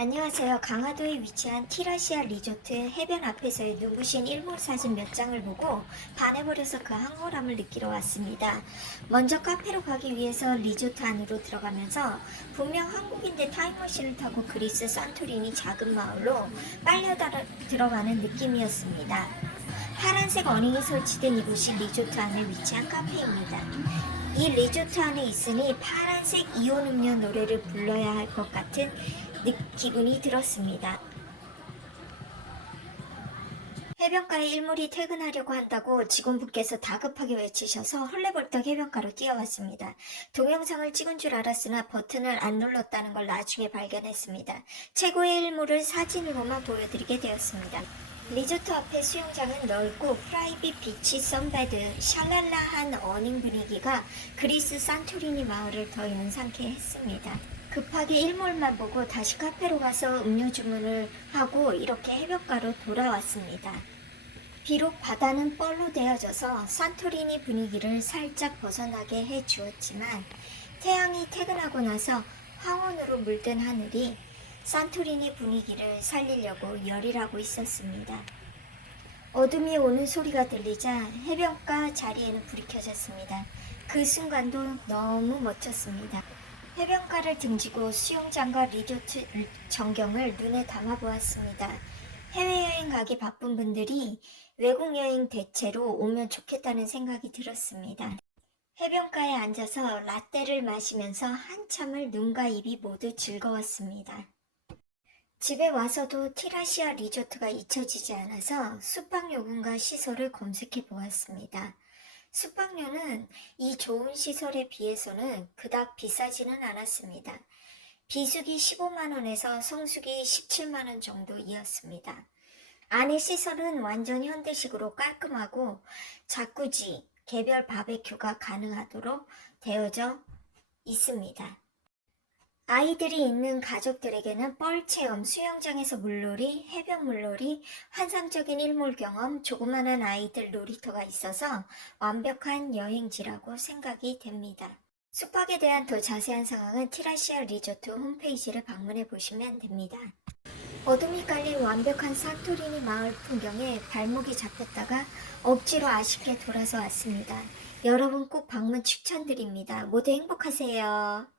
안녕하세요. 강화도에 위치한 티라시아 리조트 해변 앞에서의 눈부신 일몰 사진 몇 장을 보고 반해버려서 그 황홀함을 느끼러 왔습니다. 먼저 카페로 가기 위해서 리조트 안으로 들어가면서 분명 한국인데 타임머신을 타고 그리스 산토리니 작은 마을로 빨려 들어가는 느낌이었습니다. 파란색 어닝이 설치된 이곳이 리조트 안에 위치한 카페입니다. 이 리조트 안에 있으니 파란색 이온 음료 노래를 불러야 할 것 같은 느, 기분이 들었습니다. 해변가에 일몰이 퇴근하려고 한다고 직원분께서 다급하게 외치셔서 헐레벌떡 해변가로 뛰어왔습니다. 동영상을 찍은 줄 알았으나 버튼을 안 눌렀다는 걸 나중에 발견했습니다. 최고의 일몰을 사진으로만 보여드리게 되었습니다. 리조트 앞에 수영장은 넓고 프라이빗 비치 선베드, 샬랄라한 어닝 분위기가 그리스 산토리니 마을을 더 연상케 했습니다. 급하게 일몰만 보고 다시 카페로 가서 음료 주문을 하고 이렇게 해변가로 돌아왔습니다. 비록 바다는 뻘로 되어져서 산토리니 분위기를 살짝 벗어나게 해 주었지만 태양이 퇴근하고 나서 황혼으로 물든 하늘이 산토리니 분위기를 살리려고 열일하고 있었습니다. 어둠이 오는 소리가 들리자 해변가 자리에는 불이 켜졌습니다. 그 순간도 너무 멋졌습니다. 해변가를 등지고 수영장과 리조트 전경을 눈에 담아 보았습니다. 해외여행 가기 바쁜 분들이 외국 여행 대체로 오면 좋겠다는 생각이 들었습니다. 해변가에 앉아서 라떼를 마시면서 한참을 눈과 입이 모두 즐거웠습니다. 집에 와서도 티라시아 리조트가 잊혀지지 않아서 숙박요금과 시설을 검색해 보았습니다. 숙박료는 이 좋은 시설에 비해서는 그닥 비싸지는 않았습니다. 비수기 15만원에서 성수기 17만원 정도이었습니다. 안의 시설은 완전 현대식으로 깔끔하고 자쿠지, 개별 바베큐가 가능하도록 되어져 있습니다. 아이들이 있는 가족들에게는 뻘 체험, 수영장에서 물놀이, 해변 물놀이, 환상적인 일몰 경험, 조그만한 아이들 놀이터가 있어서 완벽한 여행지라고 생각이 됩니다. 숙박에 대한 더 자세한 상황은 티라시아 리조트 홈페이지를 방문해 보시면 됩니다. 어둠이 깔린 완벽한 산토리니 마을 풍경에 발목이 잡혔다가 억지로 아쉽게 돌아서 왔습니다. 여러분 꼭 방문 추천드립니다. 모두 행복하세요.